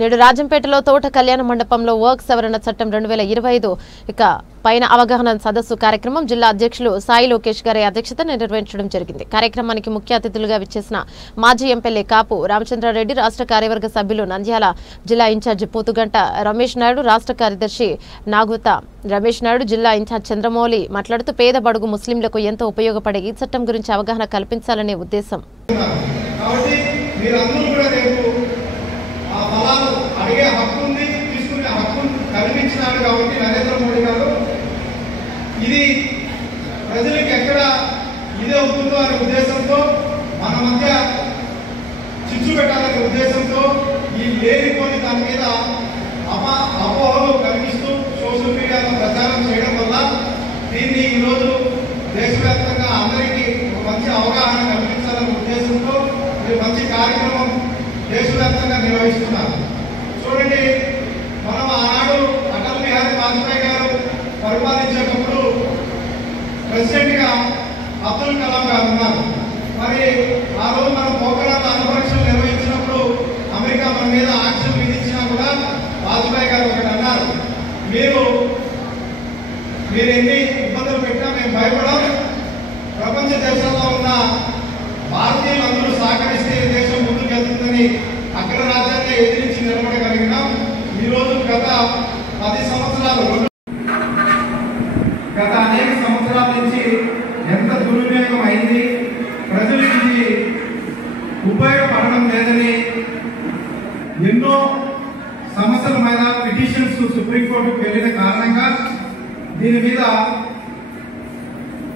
నేడు రాజంపేటలో తోట కళ్యాణ మండపంలో వర్క్ సవరణ చట్టం 2025 ఇక పైన అవగాహన సదస్సు కార్యక్రమం జిల్లా అధ్యక్షులు సాయి లోకేష్ గారి అధ్యక్షతన నిర్వహించడం జరిగింది. కార్యక్రమానికి ముఖ్య అతిథులుగా విచ్చేసిన మాజీ ఎమ్మెల్యే కాపు రామచంద్రారెడ్డి, రాష్ట్ర కార్యవర్గ సభ్యులు నంద్యాల జిల్లా ఇన్ఛార్జి పోతుగంట రమేష్ నాయుడు, రాష్ట్ర కార్యదర్శి నాగుత రమేష్ నాయుడు, జిల్లా ఇన్ఛార్జ్ చంద్రమౌళి మాట్లాడుతూ పేద బడుగు ముస్లింలకు ఎంతో ఉపయోగపడే ఈ చట్టం గురించి అవగాహన కల్పించాలనే ఉద్దేశం. అడిగే హక్కు ఉంది, తీసుకునే హక్కు కల్పించినాడు కాబట్టి నరేంద్ర మోడీ గారు ఇది ప్రజలకు ఎక్కడ ఇదే అవుతుందో అనే ఉద్దేశంతో మన మధ్య చిచ్చు పెట్టాలనే ఉద్దేశంతో ఈ లేనిపోని దాని మీద అపోహలు కలిగిస్తూ సోషల్ మీడియాలో ప్రచారం చేయడం వల్ల దీన్ని ఈరోజు దేశవ్యాప్తంగా అందరికీ ఒక మంచి అవగాహన కల్పించాలనే ఉద్దేశంతో ఇది మంచి కార్యక్రమం దేశవ్యాప్తంగా నిర్వహిస్తున్నారు. చూడండి, మనం ఆనాడు అటల్ బిహారీ వాజ్పేయి గారు పరిపాలించేటప్పుడు ప్రెసిడెంట్ గా అబ్దుల్ కలాం గారు ఉన్నారు. మరి ఆ రోజు మనం పోఖరాన్ అణుపరీక్షలు నిర్వహించినప్పుడు అమెరికా మన మీద ఆంక్షలు విధించినా కూడా వాజ్పేయి గారు ఒకటి అన్నారు, మీరు ఎన్ని ఇబ్బందులు పెట్టినా మేము భయపడం, ప్రపంచ దేశాల్లో ఉన్న భారతీయులందరూ సహకరిస్తే దేశం ముందుకెళ్తుందని అగ్రరాజ్యాన్ని ఎదిరించి నిలబడగలిగినాం. ఈరోజు గత 10 సంవత్సరాలు గత అనేక సంవత్సరాల నుంచి ఎంత దుర్వినియోగం అయింది, ప్రజలకు ఇది ఉపయోగపడడం లేదని ఎన్నో సమస్యల మీద పిటిషన్స్ సుప్రీంకోర్టుకు వెళ్లిన కారణంగా దీని మీద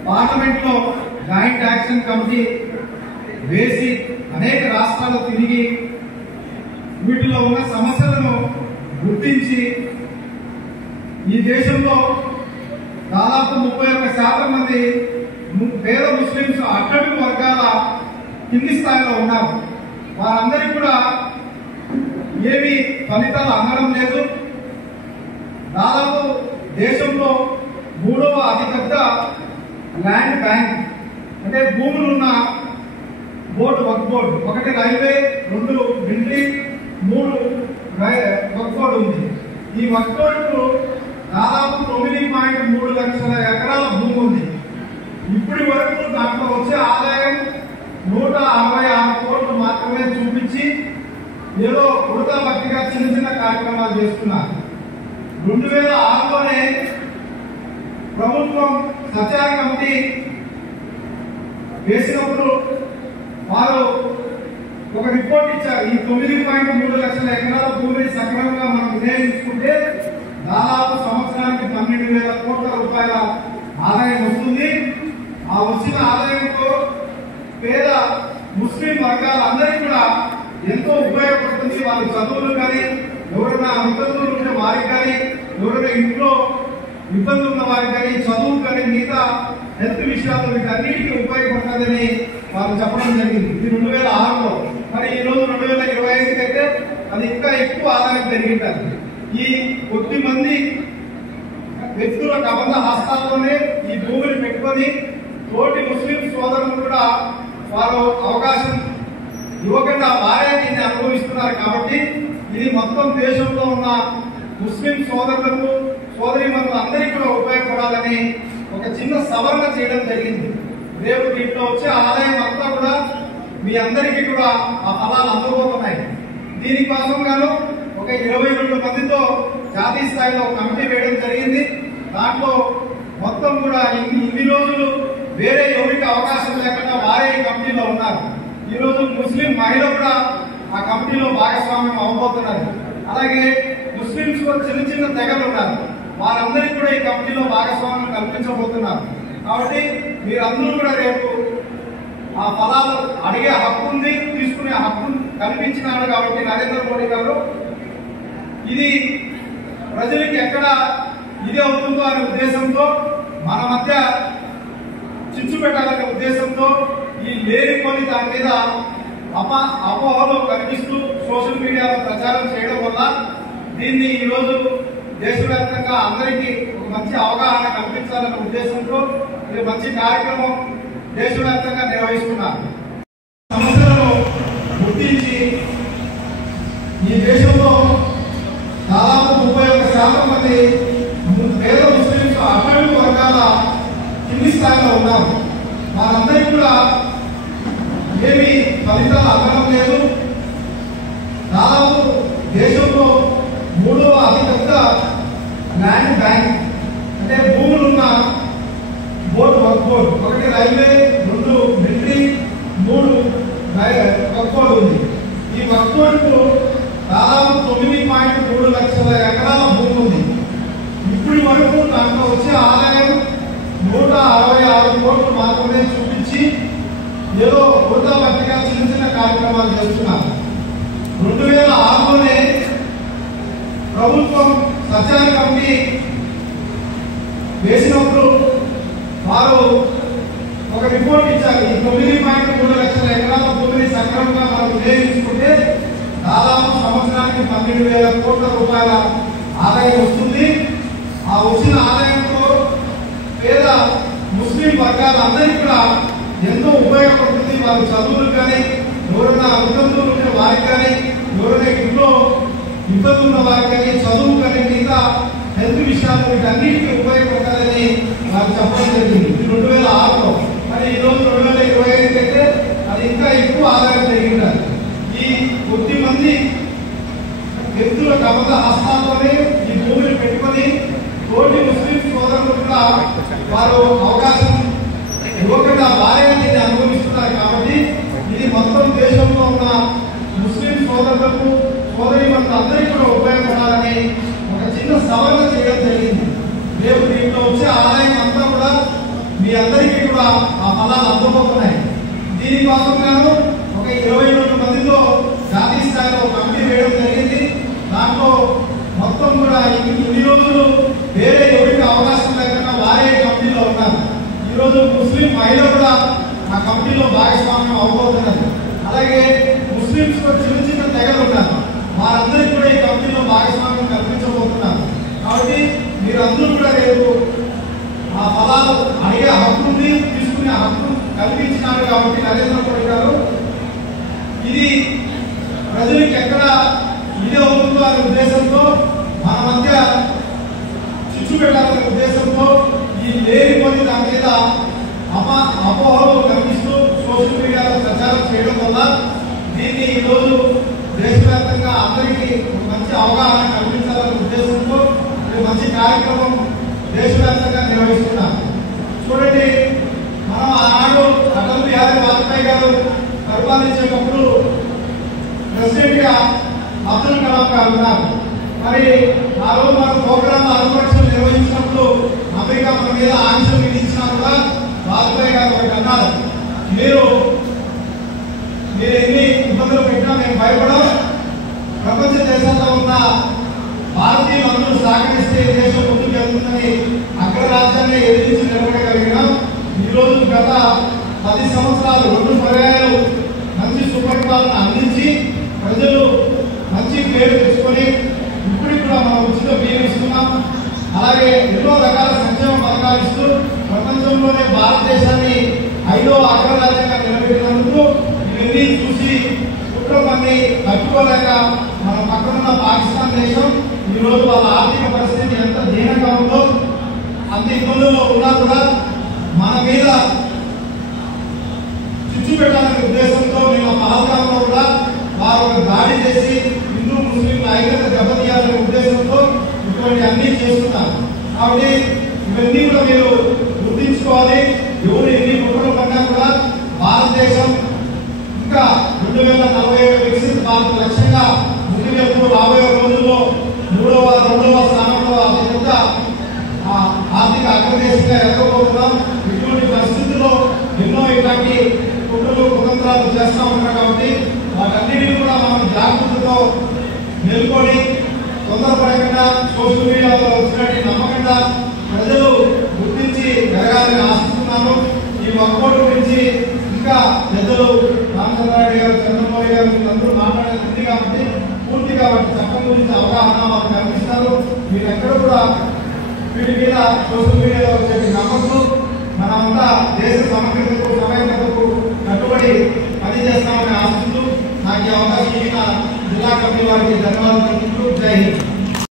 పార్లమెంట్ లో జాయింట్ యాక్షన్ కమిటీ వేసి అనేక రాష్ట్రాలు తిరిగి వీటిలో ఉన్న సమస్యలను గుర్తించి ఈ దేశంలో దాదాపు 31% మంది పేద ముస్లింస్ అట్టడుగు వర్గాల కింది స్థాయిలో ఉన్నారు. వారందరికీ కూడా ఏమి ఫలితాలు అందడం లేదు. దాదాపు దేశంలో 3వ అతిపెద్ద ల్యాండ్ బ్యాంక్ అంటే భూములున్న board, work board, 1 railway, 2 military, 3 work board ఉంది. ఈ వర్క్ బోర్డు దాదాపు 9.3 లక్షల ఎకరాల భూమి ఉంది. ఇప్పటి వరకు దాంట్లో వచ్చే ఆదాయం 166 కోట్లు మాత్రమే చూపించి ఏదో ఉడతా భక్తిగా చిన్న చిన్న కార్యక్రమాలు చేస్తున్నారు. 2006లోనే ప్రభుత్వం సచార కమిటీ వేసినప్పుడు వారు ఒక రిపోర్ట్ ఇచ్చారు. ఈ 9.3 లక్షల ఎకరాల భూమిని సక్రమంగా మనం వినియోగించుకుంటే దాదాపు సంవత్సరానికి 12,000 కోట్ల రూపాయల ఆదాయం వస్తుంది. ఆ వచ్చిన ఆదాయంతో పేద ముస్లిం వర్గాలందరికీ కూడా ఎంతో ఉపయోగపడుతుంది. వాళ్ళ చదువులు కానీ, ఎవరైనా ఇబ్బందులు ఉంటే వారికి కానీ, ఎవరైనా ఇంట్లో ఇబ్బందులు ఉన్న వారికి కానీ, చదువు కానీ, మిగతా హెల్త్ విషయాలు వీటన్నిటికీ ఉపయోగపడుతుందని వాళ్ళు చెప్పడం జరిగింది. ఇది 2006లో. మరి ఈ రోజు 2025 అయితే అది ఇంకా ఎక్కువ ఆదాయం పెరిగింటారు. ఈ కొద్ది మంది వ్యక్తుల కబంధ హస్తాల్లోనే ఈ భూమిని పెట్టుకొని తోటి ముస్లిం సోదరులు కూడా వారు అవకాశం ఇవ్వకుండా వారే దీన్ని అనుభవిస్తున్నారు. కాబట్టి ఇది మొత్తం దేశంలో ఉన్న ముస్లిం సోదరులకు, సోదరీమణులు అందరికీ కూడా ఉపయోగపడాలని ఒక చిన్న సవరణ చేయడం జరిగింది. రేపు దీంట్లో వచ్చే ఆదాయం అంతా కూడా మీ అందరికీ కూడా ఆ ఫలాలు అందబోతున్నాయి. దీనికోసం గాను ఒక 22 మందితో జాతీయ స్థాయిలో కమిటీ వేయడం జరిగింది. దాంట్లో మొత్తం కూడా ఇన్ని రోజులు వేరే ఎవరికి అవకాశం లేకుండా వారే ఈ కమిటీలో ఉన్నారు. ఈ రోజు ముస్లిం మహిళ కూడా ఆ కమిటీలో భాగస్వామ్యం అవ్వబోతున్నారు. అలాగే ముస్లింస్ చిన్న చిన్న తెగలు ఉన్నారు, వారందరికీ కూడా ఈ కమిటీలో భాగస్వామ్యం కల్పించబోతున్నారు. కాబట్టి మీరందరూ కూడా రేపు ఆ ఫలాలు అడిగే హక్కు ఉంది, తీసుకునే హక్కు కల్పించినాడు కాబట్టి నరేంద్ర మోడీ గారు ఇది ప్రజలకి ఎక్కడ ఇదే అవుతుందో అనే ఉద్దేశంతో మన మధ్య చిచ్చు పెట్టాలనే ఉద్దేశంతో ఈ లేనిపోని దాని మీద అపోహలు కల్పిస్తూ సోషల్ మీడియాలో ప్రచారం చేయడం వల్ల దీన్ని ఈరోజు దేశవ్యాప్తంగా అందరికీ ఒక మంచి అవగాహన కల్పించాలనే ఉద్దేశంతో ఇది మంచి కార్యక్రమం దేశవ్యాప్తంగా నిర్వహిస్తున్నారు. సమస్యలను గుర్తించి ఈ దేశంలో దాదాపు 31% మంది పేద ముస్లింస్ అట్టడుగు వర్గాల కింది స్థాయిలో ఉన్నారు. వారందరికీ కూడా ఏమి ఫలితాలు అందడం లేదు. దాదాపు దేశంలో 3వ అతిపెద్ద ల్యాండ్ బ్యాంక్ అంటే భూములున్న బోర్డు, వక్ఫ్ బోర్డు, 1 రైల్వే, 2 మిలిటరీ, 3 వక్ఫ్ బోర్డు ఉంది. ఈ వక్ఫ్ బోర్డుకు దాదాపు 9.3 లక్షల ఎకరాల భూమి ఉంది. ఇప్పటి వరకు దాంట్లో వచ్చే ఆదాయం 166 కోట్లు మాత్రమే చూపించి ఏదో వృద్ధాపత్తిగా చిన్న చిన్న కార్యక్రమాలు చేస్తున్నారు. 2006లోనే ప్రభుత్వం సత్యాన్ని కమిటీ వేసినప్పుడు వారు ఒక రిపోర్ట్ ఇచ్చారు. ఈ 9.3 లక్షల ఎకరాల భూమిని సక్రమంగా మనం వినియోగించుకుంటే దాదాపు సంవత్సరానికి 12,000 కోట్ల రూపాయల ఆదాయం వస్తుంది. ఆ వచ్చిన ఆదాయంతో పేద ముస్లిం వర్గాలందరికీ కూడా ఎంతో ఉపయోగపడుతుంది. వారి చదువులు కానీ, ఎవరైనా వితంతువులు ఉంటే వారికి కానీ, ఎవరైనా ఇంట్లో ఇబ్బందులు ఉన్న వారికి కానీ, చదువు కానీ, మిగతా హెల్త్ విషయాలు వీటన్నిటికీ ఉపయోగపడతారని వారు చెప్పడం జరిగింది. 2006లో. మరి ఈరోజు 2025 అయితే అది ఇంకా ఎక్కువ ఆదాయం పెరిగింటారు. ఈ కొద్ది మంది వ్యక్తుల కమత హస్తాలతోనే ఈ భూమిని పెట్టుకొని తోటి ముస్లిం సోదరులు కూడా వారు అవకాశం ఇవ్వకుండా వారే దీన్ని అనుభవిస్తున్నారు. కాబట్టి ఇది మొత్తం దేశంలో ఉన్న ముస్లిం సోదరులకు, సోదరీమణులందరికీ కూడా ఉపయోగపడాలని ఒక చిన్న సవరణ చేయడం జరిగింది. రేపు దీంట్లో వచ్చే ఆదాయం అంతా కూడా మీ అందరికీ కూడా ఆ ఫలాలు అందబోతున్నాయి. దీనికోసం నేను ఒక 22 మందితో జాతీయ స్థాయిలో కమిటీ వేయడం జరిగింది. దాంట్లో మొత్తం కూడా ఇన్ని రోజులు వేరే ఎవరికి అవకాశం లేకుండా వారే కమిటీలో ఉన్నారు. ఈరోజు ముస్లిం మహిళలు కూడా ఆ కమిటీలో భాగస్వామ్యం అవబోతున్నారు. అలాగే ముస్లింస్ చిన్న చిన్న తెగలు ఉన్నారు, వారందరికీ కూడా ఈ కమిటీలో భాగస్వామ్యం కల్పించబోతున్నారు. కాబట్టి మీరందరూ కూడా రేపు ఆ ఫలాలు అడిగే హక్కుని తీసుకునే హక్కు కల్పించినారు. కాబట్టి నరేంద్ర మోడీ గారు ఇది ప్రజలకు ఎక్కడ ఇది అవుతుందో అనే ఉద్దేశంతో మన మధ్య చిచ్చు పెట్టాలనే ఉద్దేశంతో ఈ లేనిపోయి దాని మీద అపోహలు కల్పిస్తూ సోషల్ మీడియాలో ప్రచారం చేయడం వల్ల దీన్ని ఈరోజు దేశవ్యాప్తంగా అందరికీ మంచి అవగాహన కల్పించాలనే ఉద్దేశంతో మంచి కార్యక్రమం దేశవ్యాప్తంగా నిర్వహిస్తున్నాం. చూడండి, మనం ఆనాడు అటల్ బిహారీ వాజ్పేయి గారు పరిపాలించేటప్పుడు ప్రెసిడెంట్ గా అబ్దుల్ కలాం గారు ఉన్నారు. మరి ఆ రోజు మనం ప్రోగ్రామ్ అణుపరీక్షలు నిర్వహించినప్పుడు అమెరికా మన మీద ఆంక్షలు విధించినా కూడా వాజ్పేయి గారు ఒకటి అన్నారు, మీరు ఎన్ని ఇబ్బందులు పెట్టినా మేము భయపడం, ప్రపంచ దేశాల్లో ఉన్న భారతీయులందరూ సహకరిస్తే దేశం ముందుకు వెళ్తుందని అగ్రరాజ్యాన్ని ఎదిరించి నిలబడగలిగినాం. ఈ రోజు గత 10 సంవత్సరాలు 2 పర్యాయాలు మంచి సుపరిపాలన అందించి ప్రజలు మంచి పేరు తెచ్చుకొని ఇప్పటికి కూడా మనం ఉచిత బియ్యం ఇస్తున్నాం. అలాగే ఎన్నో రకాల సంక్షేమ పథకాలు ఇస్తూ ప్రపంచంలోనే భారతదేశాన్ని 5వ అగ్రరాజ్యంగా నిలబెట్టినందుకు ఇవన్నీ చూసి కుట్రలన్నీ తట్టుకోలేక మన పక్కనున్న పాకిస్తాన్ దేశం ఈ రోజు వాళ్ళ ఆర్థిక పరిస్థితి ఎంత దీనంగా ఉందో, అంత ఇబ్బందుల్లో ఉన్నా కూడా మన మీద చిచ్చు పెట్టాలనే ఉద్దేశంతో మేము పహల్గాంలో కూడా వారు ఒక దాడి చేసి హిందూ ముస్లింల ఐక్యత దెబ్బతీయాలనే ఉద్దేశంతో ఇటువంటి అన్ని చేస్తున్నారు. కాబట్టి ఇవన్నీ కూడా మీరు గుర్తించుకోవాలి. ఎవరు ఎన్ని కుట్రలు పడినా కూడా భారతదేశం ఇంకా 2047 వికసిత భారత లక్ష్యంగా ముందుకెళ్తూ రాబోయే రోజుల్లో 2వ స్థానంలో అతిపెద్ద ఆర్థిక అగ్రదేశంగా ఎదగబోతున్నాం. ఇటువంటి పరిస్థితుల్లో ఎన్నో ఇలాంటి కుట్రలు కుతంత్రాలు చేస్తా ఉన్నాం. కాబట్టి వాటన్నిటిని కూడా మనం జాగ్రత్తతో మేల్కొని తొందరపడకుండా సోషల్ మీడియాలో వచ్చినట్టు నమ్మకుండా ప్రజలు గుర్తించి జరగాలని ఆశిస్తున్నాను. ఈ వక్ఫ్ బోర్డు గురించి ఇంకా పెద్దలు రామచంద్రారెడ్డి గారు, చంద్రమౌళి గారు అందరూ మాట్లాడేది ఉంది కాబట్టి పూర్తిగా వాటి చట్టం గురించి అవగాహన వారు కల్పిస్తారు. మీరు ఎక్కడ కూడా వీటి మీద సోషల్ మీడియాలో వచ్చే నమ్మకం మనమంతా దేశ సమగ్రతకు సమైక్యతకు కట్టుబడి పనిచేస్తామని ఆశిస్తూ నాకు ఈ అవకాశం ఇచ్చిన జిల్లా కమిటీ వారికి ధన్యవాదాలు. జై హింద్.